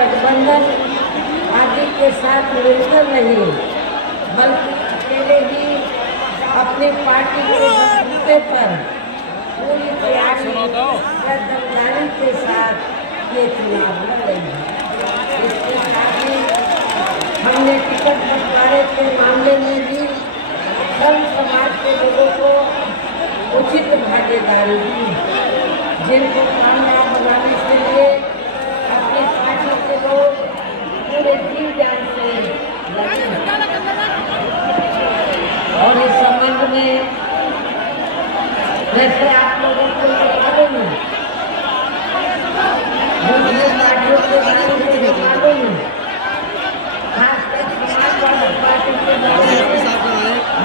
गठबंधन आदि के साथ मिलकर नहीं, बल्कि अकेले ही अपनी पार्टी के बलबूते पर पूरी तैयारी व दमदारी के साथ ये चुनाव लड़ रही है। इसके साथ ही हमने टिकट बंटवारे के मामले में भी सर्व समाज के लोगों को उचित भागीदारी दी, जिनको कामयाब बनाने के लिए अपनी पार्टी के लोग पूरे जी जान से लगे। और इस संबंध में जैसे आप लोगों को मालूम है, दूसरी पार्टियों के बारे में मालूम है, खासकर समाजवादी पार्टी के बारे में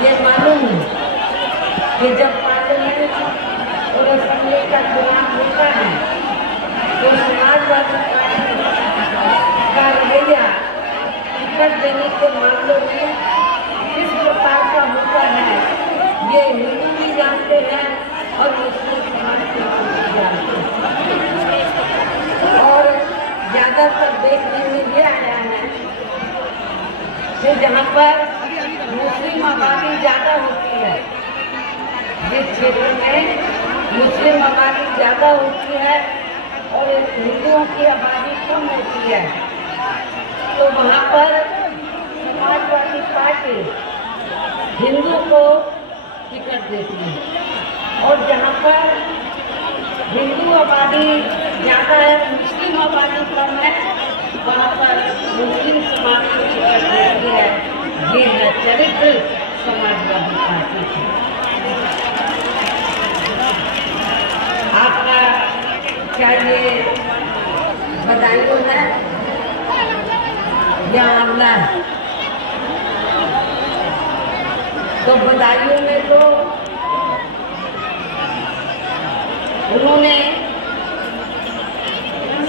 ये मालूम है कि जब और असेंबली का चुनाव होता है तो समाजवादी पार्टी का रवैया टिकट देने के मामलों में किस प्रकार का होता है ये हिंदू भी जानते हैं और मुस्लिम समाज के लोग भी जानते हैं। और ज्यादातर देखने में ये आया है कि जहाँ पर मुस्लिम आबादी ज्यादा होती है, जिस क्षेत्र में मुस्लिम आबादी ज्यादा होती है और हिंदुओं की आबादी कम होती है, तो वहाँ पर समाजवादी पार्टी हिंदू को टिकट देती है। और जहाँ पर हिंदू आबादी ज्यादा है, मुस्लिम आबादी कम है, वहाँ पर मुस्लिम समाज को टिकट देती है। ये है चरित्र समाजवादी पार्टी की। आपका क्या ये बदायूं है या आंवला है? तो बदायूं में तो उन्होंने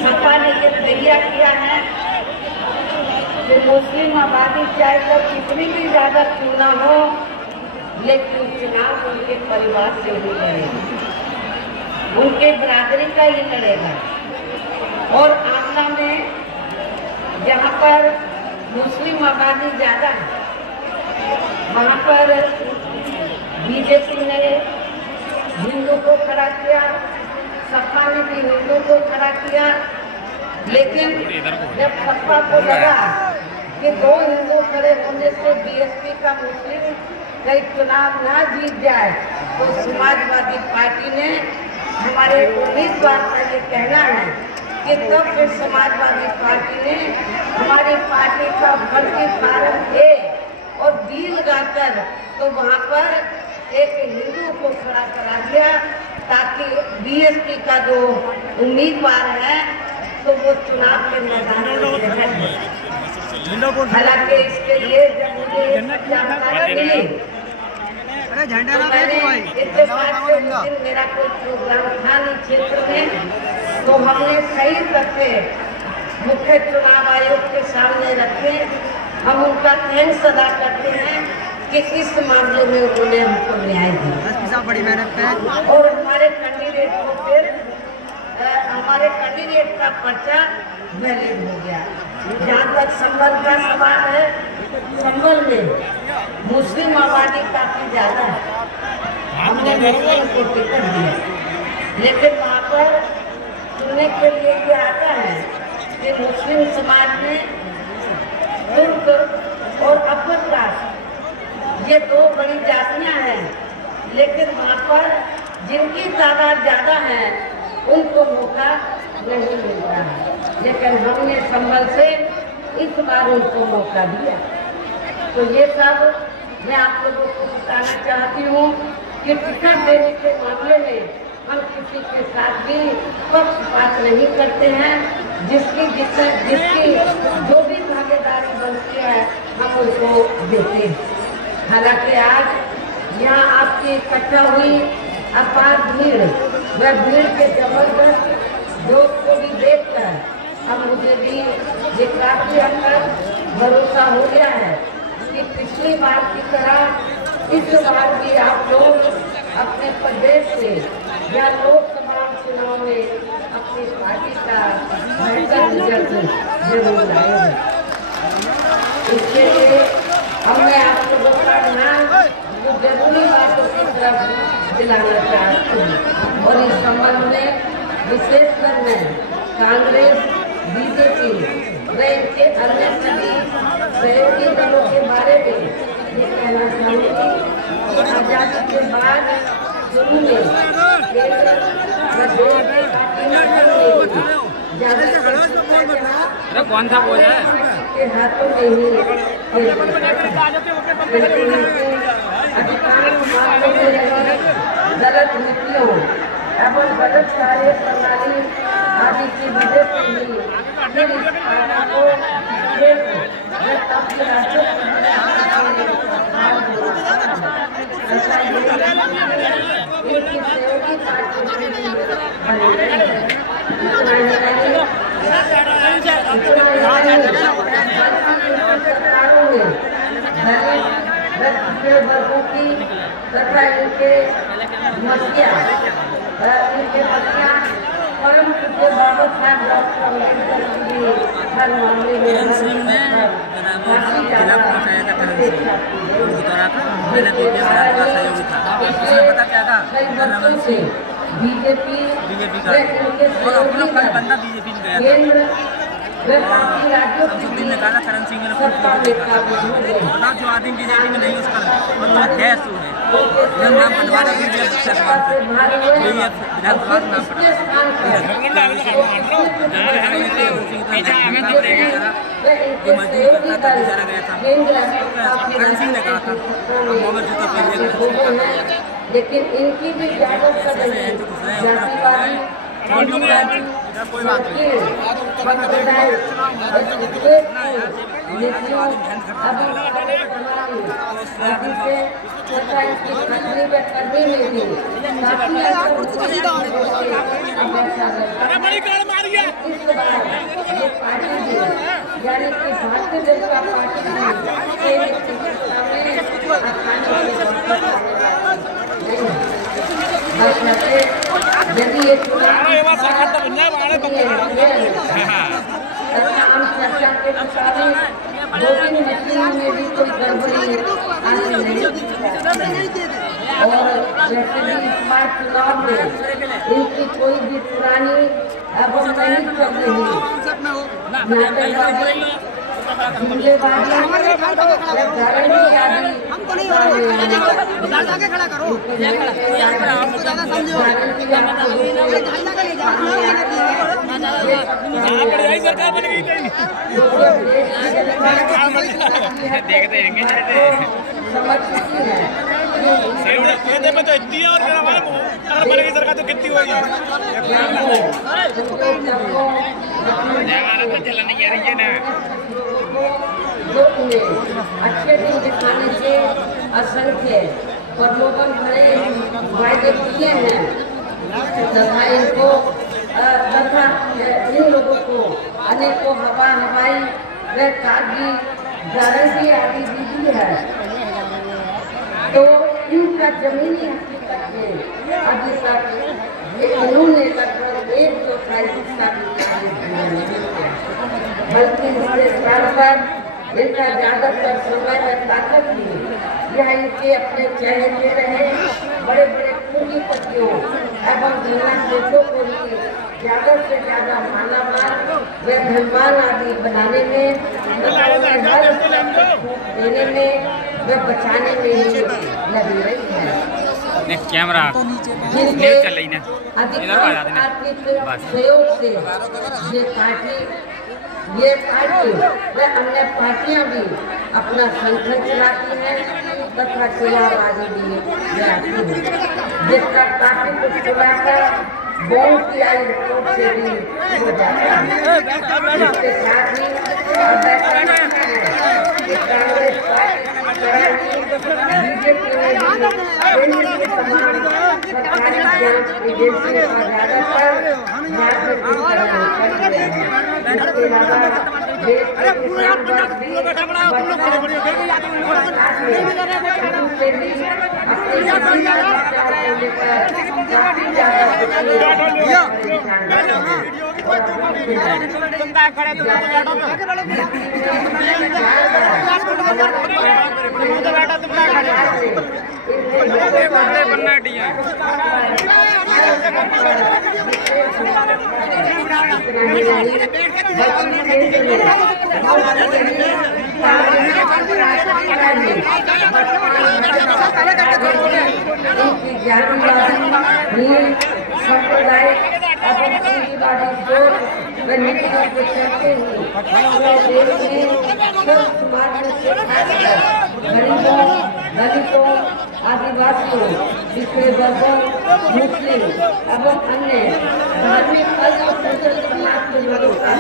सपा ने ये तैयार किया है कि मुस्लिम आबादी चाहे तो कितनी भी ज्यादा क्यों ना हो, लेकिन चुनाव उनके परिवार से ही लड़ेगा, उनके बरादरी का ही लड़ेगा। और आंवला में जहाँ पर मुस्लिम आबादी ज्यादा है, वहाँ पर बीजेपी ने हिंदू को खड़ा किया, सपा ने भी हिंदू को खड़ा किया। लेकिन जब सपा को लगा कि दो हिंदू खड़े होने से बीएसपी का मुस्लिम कहीं चुनाव ना जीत जाए, तो समाजवादी पार्टी ने हमारे उम्मीदवार का ये कहना है कि तब फिर समाजवादी पार्टी ने हमारी पार्टी का भर्ती फार्म दे और डील लगाकर तो वहाँ पर एक हिंदू को खड़ा करा दिया, ताकि बीएसपी का जो उम्मीदवार है तो वो चुनाव के मैदान में। हालांकि इसके लिए जब मुझे जानकारी मिली, मेरा कोई प्रोग्राम था नहीं क्षेत्र में, तो हमने सही करके मुख्य चुनाव आयोग के सामने रखे। हम उनका थैंक्स अदा करते हैं कि इस मामले में उन्होंने हमको न्याय दिया। बड़ी मेहनत और हमारे कैंडिडेट को फिर हमारे कैंडिडेट का पर्चा वैलिड हो गया। जहाँ तक संबल का सवाल है, संबल में मुस्लिम आबादी काफी ज्यादा है, हमने मुस्लिम को टिकट दिया, लेकिन वहाँ पर सुनने के लिए ये आता है कि मुस्लिम समाज में तुर्क और अपर कास्ट ये दो बड़ी जातियाँ हैं, लेकिन वहाँ पर जिनकी तादाद ज्यादा है उनको मौका नहीं मिलता है। लेकिन हमने संबल से इस बार उनको मौका दिया। तो ये सब मैं आप लोगों को बताना चाहती हूँ कि टिकट देने के मामले में हम किसी के साथ भी पक्षपात नहीं करते हैं। जिसकी जो भी भागीदारी बनती है हम उनको देते हैं। हालांकि आज यहाँ आपकी इकट्ठा हुई अपार भीड़, वह भीड़ के जबरदस्त जोश को भी देखकर अब मुझे भी ये काफी हद तक भरोसा हो गया है कि पिछली बार की तरह इस बार भी आप लोग अपने प्रदेश से या लोकसभा चुनाव में अपनी पार्टी का बेहतर रिजल्ट जरूर आए। इसके लिए हमने आपको बताना जो जरूरी बातों की तरफ दिलाना चाहती हूँ और इस संबंध में विशेषकर मैं कांग्रेस, बीजेपी व इनके अन्य सभी सहयोगी दलों के बारे में ये कहना चाहूँगी। आजादी के बाद शुरू में केंद्र प्रदेश कौन सा बोल है के हाथों में ही गलत नीतियों एवं गलत कार्य प्रणाली आदि की वजह से ही फिर इस भावना को वर्गों की तथा इनके समस्या परम पूज्य बाबा साहब डॉक्टर अम्बेडकर की हर मामले में बीजेपी बंदा बीजेपी में गया ने कहा करण सिंह ने बताओ जो आदमी बीजेपी में नहीं उसका मतलब है सो है नाम बनवाने के लिए विधानसभा नाम करण सिंह ने कहा था लेकिन इनकी भी जागरूक कर रही है कोई बात नहीं यानी कि भारतीय जनता पार्टी यदि ये चर्चा के वोटिंग मशीन में भी कोई गड़बड़ी आने नहीं और वैसे भी इस बार चुनाव में इनकी कोई भी पुरानी एवं नहीं चल रही खड़ा करो सरकार बन गई देखते रहेंगे तो इतनी और अगर बनेगी सरकार तो कितनी होगी तो चला नहीं आ रही है ना अच्छे दिन दिखाने से असंख्य प्रलोभन भरे वायदे किए हैं तथा इनको तथा इन लोगों को अनेकों हवाई व कागजी गारंटी आदि दी है तो इनका जमीनी हकीकत में अभी तक इन्होंने लगभग 1/4 हिस्सा बल्कि इसके स्थान पर इनका ज्यादातर समय व ताकत भी यह इनके अपने चहेते रहे बड़े बड़े पूंजीपतियों एवं धना देशों को भी ज्यादा से ज्यादा मालामाल व धनवान आदि बनाने में देने में व बचाने में ही लगी रही है। कैमरा जिनके आर्थिक सहयोग से ये पार्टी व अन्य पार्टियां भी अपना संगठन चलाती हैं तथा चुनावबाजी भी कराती हैं जिसका काफी कुछ चुनाकर बहुत की आई रिपोर्ट से भी हो जाता है। इसके साथ ही कांग्रेस बीजेपी ने तमाम सरकारी जांच एजेंसियों का ज्यादातर इसके अलावा देश के किसान वर्ग भी अपने सांप्रदायिक गरीबों, दलितों, आदिवासियों, पिछड़े वर्गों, मुस्लिम एवं अन्य धार्मिक अल्पसंख्यक समाज के लोगों का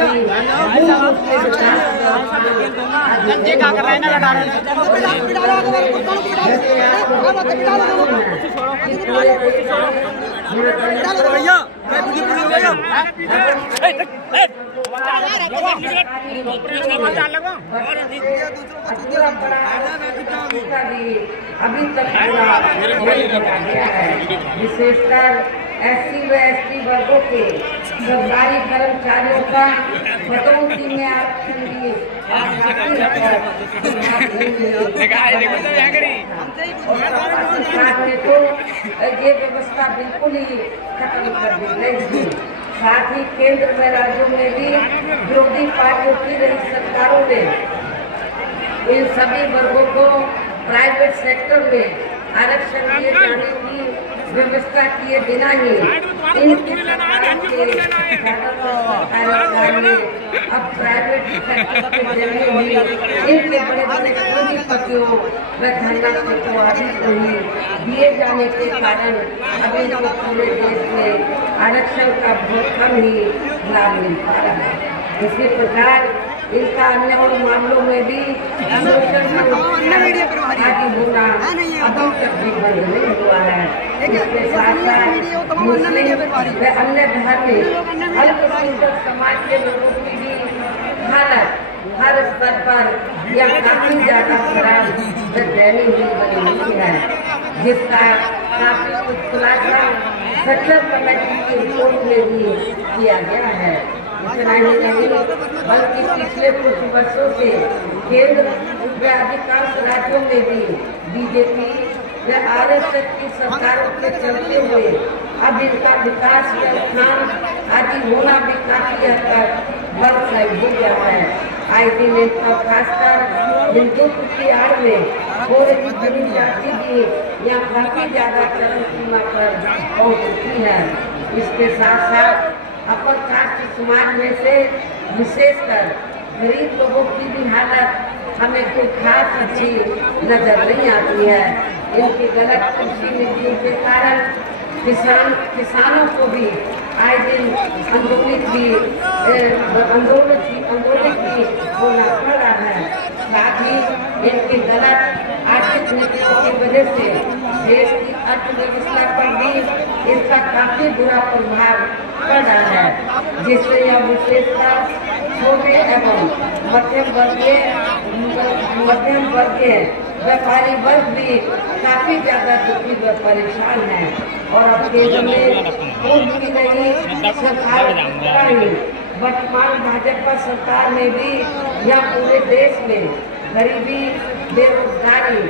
भी अभी तक विशेषकर SC व ST वर्गों के सरकारी कर्मचारियों का कटौती में आरक्षण की तो ये व्यवस्था बिल्कुल ही खत्म कर दी गई। साथ ही केंद्र में राज्यों में भी विरोधी पार्टियों की रही सरकारों ने इन सभी वर्गों को प्राइवेट सेक्टर में आरक्षण दिए जाने की व्यवस्था किए बिना ही अब प्राइवेट सेक्टर के जरिए ही इनके बड़े बड़े पूंजीपतियों व धनराशि को आदि को ही दिए जाने के कारण अभी इनको पूरे देश में आरक्षण का बहुत कम ही लाभ मिल पा रहा है। इसी प्रकार इनका अन्य और मामलों में भी आगे होना अभी तक भी बंद नहीं हुआ है। इसके साथ साथ मुस्लिम व अन्य धार्मिक अल्पसंख्यक समाज के लोगों की भी हालत हर स्तर पर या काफी ज्यादा खराब व दयनीय बनी हुई है, जिसका काफी कुछ खुलासा सचिव कमेटी की रिपोर्ट में भी किया गया है। इतना ही नहीं बल्कि पिछले कुछ वर्षों से केंद्र व अधिकांश राज्यों में भी बीजेपी व RSS की सरकारों के चलते हुए अब इनका विकास व उत्थान आदि होना भी काफी हद तक बंद हो गया है। आए दिन इनका खासकर हिंदुत्व की आड़ में हो रही जनजाति भी यहाँ काफी ज्यादा चरम सीमा पर पहुँच चुकी है। इसके साथ साथ अपर कास्ट समाज में से विशेषकर गरीब लोगों की भी हालत हमें कोई खास अच्छी नजर नहीं आती है। इनकी गलत कृषि नीतियों के कारण किसानों को भी आए दिन आंदोलित भी होना पड़ रहा है। साथ ही इनकी गलत आर्थिक नीतियों की वजह से देश की अर्थव्यवस्था पर भी इसका काफी बुरा प्रभाव पड़ रहा है, जिससे यह विशेषकर छोटे एवं मध्यम वर्गीय व्यापारी वर्ग भी काफी ज्यादा दुखी व परेशान है। और अब केंद्र में की गई सरकार वर्तमान भाजपा सरकार में भी यह पूरे देश में गरीबी, बेरोजगारी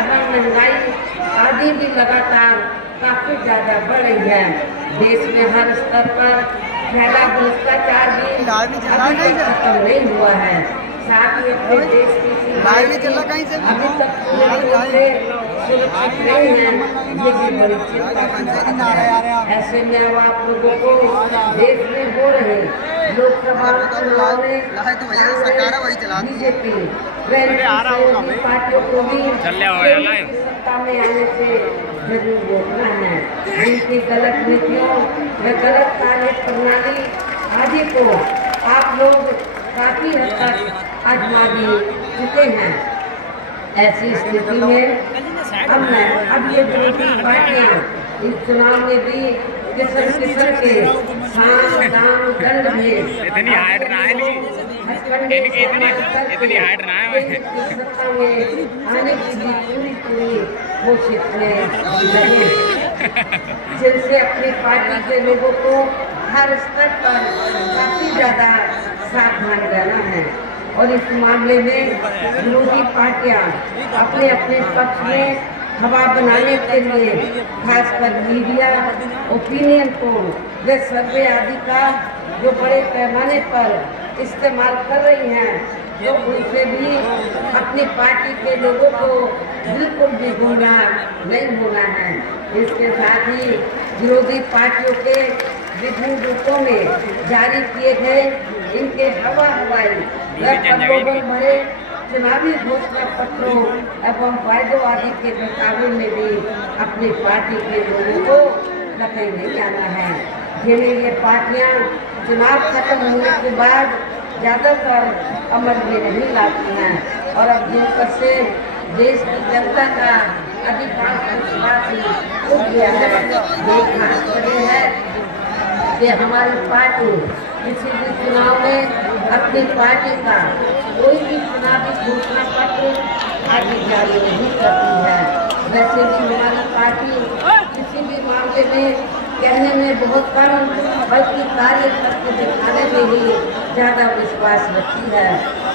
एवं महंगाई आदि भी लगातार काफी ज्यादा बढ़ रही है। देश में हर स्तर पर फैला भ्रष्टाचार भी अभी तक खत्म नहीं हुआ है। साथ ही अपने देश की सीमाएं अभी तक पूरी तरह से सुरक्षित नहीं है, ये भी बड़ी चिंता की बात है। ऐसे में अब आप लोगों को देश में हो रहे लोकसभा चुनाव में बीजेपी पार्टियों को भी सत्ता में आने से जरूर रोकना है। इनकी गलत नीतियों व गलत कार्य प्रणाली आदि को आप लोग काफी हद तक आजमा भी चुके हैं। ऐसी स्थिति में अब ये विरोधी पार्टियां इस चुनाव में भी किस्म किस्म के साम दाम दंड में सत्ता में आने की पूरी कोशिश में लगे, जिनसे अपनी पार्टी के लोगों को हर स्तर पर काफी ज्यादा सावधान रहना है। और इस मामले में विरोधी पार्टियां अपने अपने पक्ष में हवा बनाने के लिए खासकर मीडिया, ओपिनियन पोल व सर्वे आदि का जो बड़े पैमाने पर इस्तेमाल कर रही हैं, तो उनसे भी अपनी पार्टी के लोगों को बिल्कुल भी गुमराह नहीं होना है। इसके साथ ही विरोधी पार्टियों के विभिन्न रूपों में जारी किए गए इनके हवाई व प्रलोभन भरे चुनावी घोषणा पत्रों एवं वायदोवादी के मुकाबले में भी अपनी पार्टी के लोगों को कतई नहीं आना है। जिन्हें ये पार्टियां चुनाव खत्म होने के बाद ज्यादातर अमल में नहीं लाती हैं और अब जिन पर से देश की जनता का अधिकांश विश्वास ही उठ गया है, ये खास वजह है कि हमारी पार्टी किसी भी चुनाव में अपनी पार्टी का कोई भी चुनावी घोषणा पत्र आगे जारी नहीं करती है। वैसे भी हमारी पार्टी किसी भी मामले में कहने में बहुत कम बल्कि कार्य करके दिखाने में ही ज्यादा विश्वास रखती है।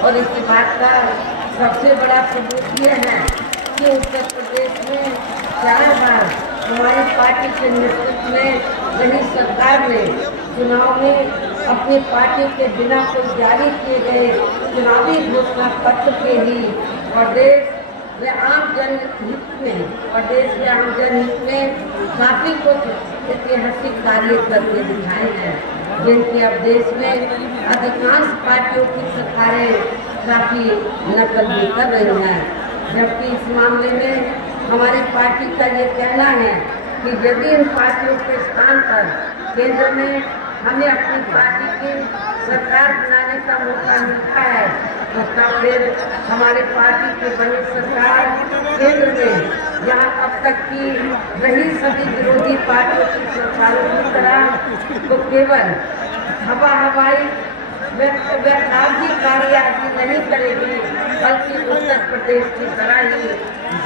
और इस बात का सबसे बड़ा सबूत यह है कि उत्तर प्रदेश में 4 बार हमारी पार्टी के नेतृत्व में रही सरकार ने चुनाव में अपनी पार्टी के बिना कोई जारी किए गए चुनावी घोषणा पत्र के ही प्रदेश व आम जनहित में काफी कुछ ऐतिहासिक कार्य करके दिखाए हैं, जिनकी अब देश में अधिकांश पार्टियों की सरकारें काफी नकल भी कर रही हैं। जबकि इस मामले में हमारी पार्टी का ये कहना है कि यदि इन पार्टियों के स्थान पर केंद्र में हमें अपनी पार्टी की सरकार बनाने का मौका मिलता है, तो तब फिर हमारे पार्टी की बनी सरकार केंद्र में जहाँ अब तक की रही सभी विरोधी पार्टियों की सरकारों की तरह तो केवल हवाई व कागजी कार्य नहीं करेगी, बल्कि उत्तर प्रदेश की तरह ही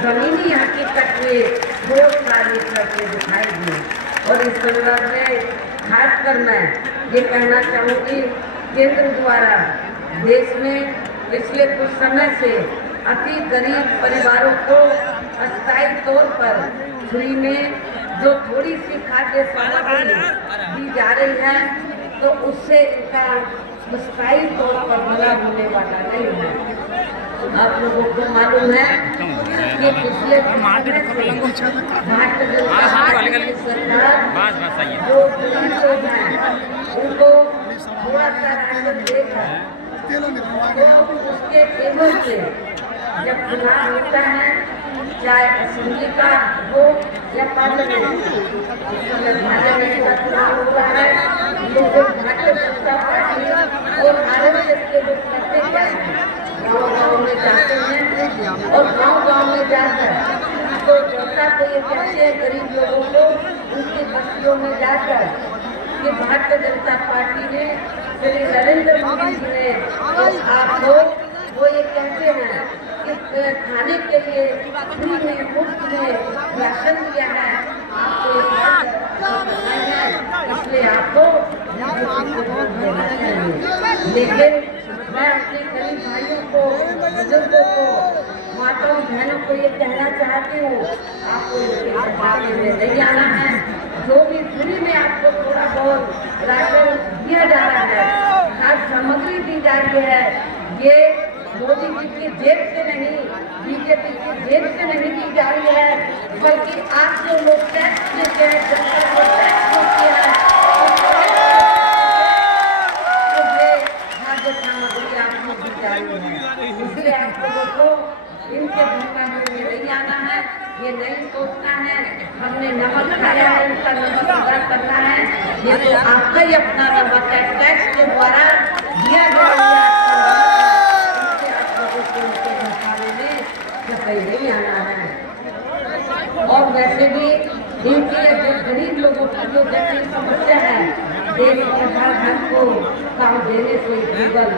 जमीनी हकीकत में ठोस कार्य करके दिखाएगी। और इस संदर्भ में खासकर मैं ये कहना चाहूँगी, केंद्र द्वारा देश में पिछले कुछ समय से अति गरीब परिवारों को अस्थायी तौर पर फ्री में जो थोड़ी सी खाद्य सामग्री दी जा रही है, तो उससे इनका स्थायी तौर पर भला होने वाला नहीं है। आप लोगों को मालूम है कि पिछले भारतीय जनता पार्टी की सरकार जो गरीब लोग हैं उनको थोड़ा सा राशन देकर तो उसके एवज से जब चुनाव होता है, चाहे असेंबली का हो या पार्लियामेंट का चुनाव हो रहा है, तो भारतीय जनता पार्टी और आरएसएस के लोग करते क्या है, गाँव में जाते हैं और गाँव में जाकर तो जनता को ये कहते हैं गरीब लोगों को उनकी बस्तियों में जाकर कि भारतीय जनता पार्टी ने श्री नरेंद्र मोदी जी ने आप लोग वो ये कहते हैं कि खाने के लिए फ्री में मुफ्त में राशन दिया है, आपको इसलिए आपको देना चाहिए। लेकिन मैं अपने गरीब भाइयों को, बुजुर्गों को, माताओं बहनों को ये कहना चाहती हूँ, आपको इसके में नहीं आना है। जो भी फ्री में आपको थोड़ा बहुत राशन दिया जा रहा है, खाद्य सामग्री दी जा रही है, ये मोदी जी की जेब से नहीं, बीजेपी की जेब से नहीं दी जा रही है, बल्कि आप जो लोग टैक्स देते हैं, सरकार को टैक्स देती है, तो ये खाद्य सामग्री आपको दी जा रही है। इसलिए आप लोगों को इनके भूमिका में नहीं आना है, ये नहीं सोचना है हमने नमक खाया है, उनका नमक अदा करना है, ये तो आपका ही अपना नमक है, टैक्स के द्वारा दिया गया नहीं आना है। और वैसे भी इनकी गरीब लोगों की जो जटिल समस्या है, देश प्रधान को काम देने से केवल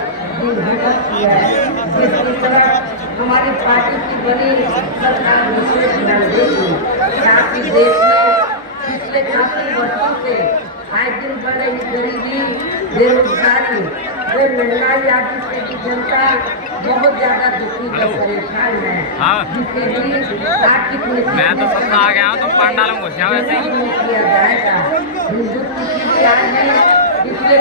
किया है, जिसकी तरफ हमारी पार्टी की बनी सरकार विशेष ध्यान देगी। साथ ही देश में पिछले काफी वर्षों से आज दिन बढ़ रही गरीबी, बेरोजगारी, वे महंगाई आदि से की जनता बहुत ज्यादा दुखी और परेशान है। जिसके लिए आर्थिक मैं तो सबका आ गया हूँ, तुम पंडालों को किया जाएगा। हिंदुत्व की प्यार है, इसलिए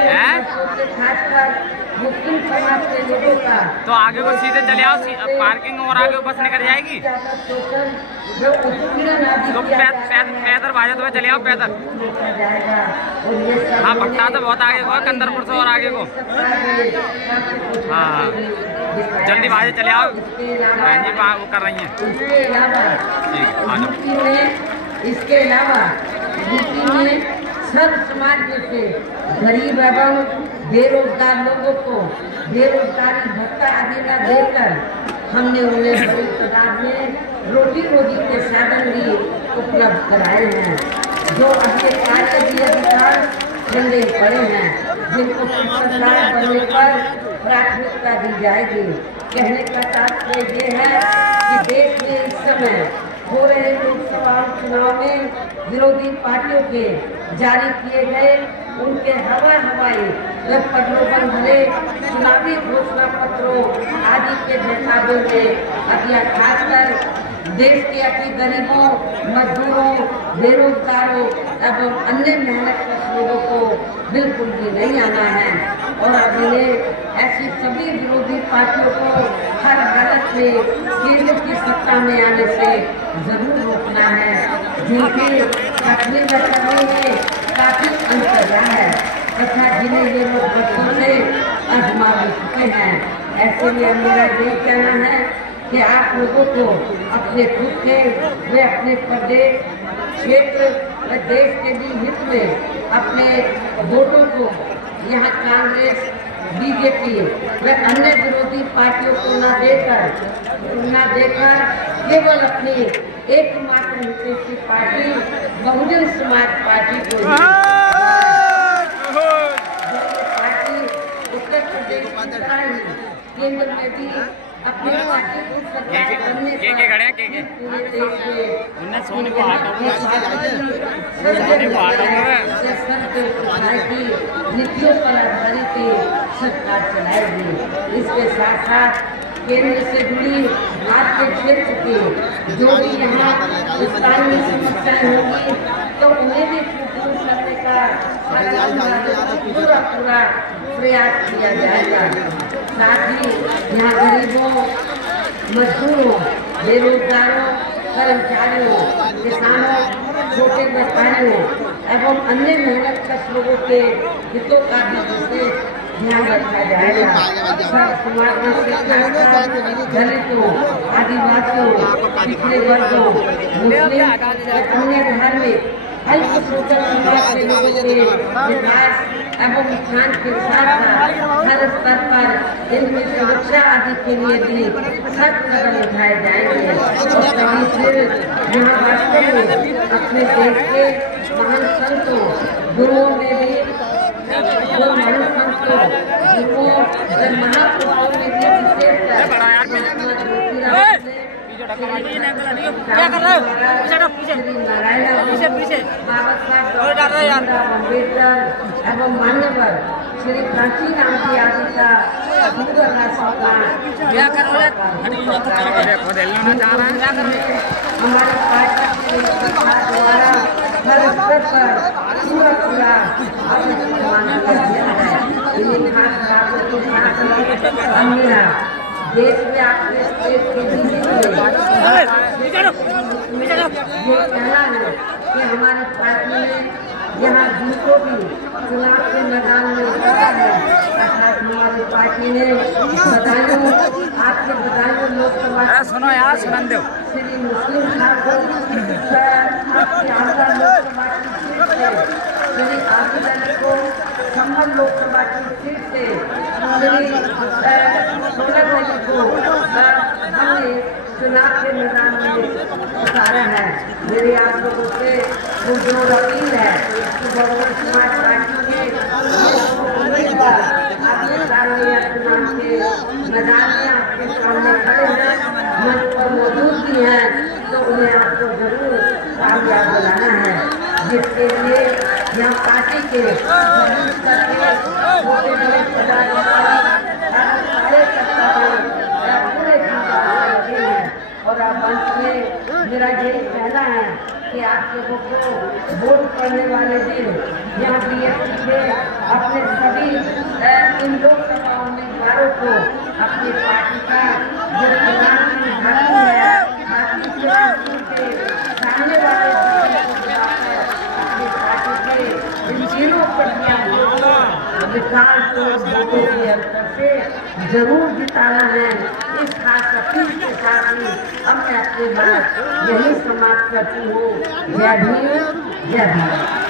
खासकर मुस्लिम समाज के लोगों का तो आगे को सीधे चले आओ, पार्किंग और आगे बस निकल जाएगी। तो पैदल भाजा तो चले आओ पैदल। हाँ भट्टा तो बहुत आगे को, कंदरपुर से और आगे को। हाँ हाँ जल्दी भाजे चले आओ, बहन जी वो कर रही हैं। इसके अलावा सब समाज से गरीब एवं बेरोजगार लोगों को बेरोजगारी भत्ता आदि न देकर हमने उन्हें बड़ी तादाद में रोजी के साधन भी उपलब्ध कराए हैं। जो अपने कार्य के अधिकार झंडे पड़े हैं, जिनको सरकार बनने पर प्राथमिकता दी जाएगी। कहने का तात्पर्य ये है कि देश में इस समय हो रहे लोकसभा चुनाव में विरोधी पार्टियों के जारी किए गए उनके हवाई प्रलोभन भरे चुनावी घोषणा पत्रों आदि के बहकावे में अभी खासकर देश के अति गरीबों, मजदूरों, बेरोजगारों एवं अन्य मेहनतकश लोगों को बिल्कुल भी नहीं आना है। और अभी ऐसी सभी विरोधी पार्टियों को हर हालत में केंद्र की सत्ता में आने से जरूर रोकना है, जिनकी अपने करने में काफी अंतर है तथा जिन्हें ये लोग बच्चों से आजमा चुके हैं। ऐसे में मेरा ये कहना है कि आप लोगों को अपने खुद के वे अपने प्रदेश, क्षेत्र व देश के भी हित में अपने वोटों को यहाँ कांग्रेस, बीजेपी व अन्य विरोधी पार्टियों को न देकर केवल अपनी एकमात्र हितैषी पार्टी बहुजन समाज पार्टी को पार्टी उत्तर प्रदेश केंद्र में भी अपनी पार्टी को सरकार बनने सोने को नीतियों पर आधारित सरकार चलाएगी। इसके साथ साथ केंद्र से जुड़ी आपके क्षेत्र की जो भी यहाँ स्थानीय समस्याएं होंगी तो उन्हें भी दूर करने का पूरा प्रयास किया जाएगा। साथ ही यहाँ गरीबों, मजदूरों, बेरोजगारों, कर्मचारियों, किसानों, छोटे व्यापारियों एवं अन्य मेहनतकश लोगों के हितों का भी विशेष ध्यान रखा जाएगा। सब समाज में दलितों, आदिवासियों, पिछड़े वर्गों, मुस्लिम अन्य धार्मिक अल्पसंख्यक समाज के लोगों के विकास एवं उत्थान के साथ हर स्तर पर इनकी सुरक्षा आदि के लिए भी सख्त कदम उठाए जाएंगे। और कभी फिर यहाँ वास्तव में अपने देश के महान संतों, गुरुओं में भी महापुरुषों में भी क्या कर रहे हो? पीछे और डाल रहे यार। अम्बेडकर एवं मान्यवर श्री कांची राम की आदि का क्या कर रहे हमारे पार्टी द्वारा हर स्तर पर पूरा माना गया है। देश में आपके ये कहना है कि हमारी पार्टी ने यहाँ जिनको भी चुनाव के मैदान में उतारा है अर्थात हमारी पार्टी ने बदायूं आपके बदायूं लोकसभा सुनो यार सुन दो श्री मुस्लिम लोकसभा की श्री आदिवासी को संबल लोकसभा की सीट से श्री को हमने चुनाव के मैदान में उतारा है। मेरी आप लोगों से जो अपील है कि बहुजन समाज पार्टी के उम्मीदवार आपके सामने चुनाव के मैदान में आपके सामने खड़े हैं, मंच पर मौजूद भी हैं, तो उन्हें आपको जरूर कामयाब बनाना है। जिसके लिए यहाँ पार्टी के सभी करके छोटे बड़े पदाधिकारी कार्यकर्तागण पूरे लगे हैं। और अब अंत में मेरा यही कहना है कि आप लोगों को वोट करने वाले दिन यहाँ बीएसपी के अपने सभी इन लोकसभा उम्मीदवारों को अपनी पार्टी का जो चुनाव की हाथी है हाथी के सामने वाले अपनी पार्टी के इन तीनों प्रत्याशियों को विकास के अंतर से जरूर जिताना है। इस खास अपील के साथ ही अब मैं अपनी बात यही समाप्त करती हूँ। जय भीम जय भारत।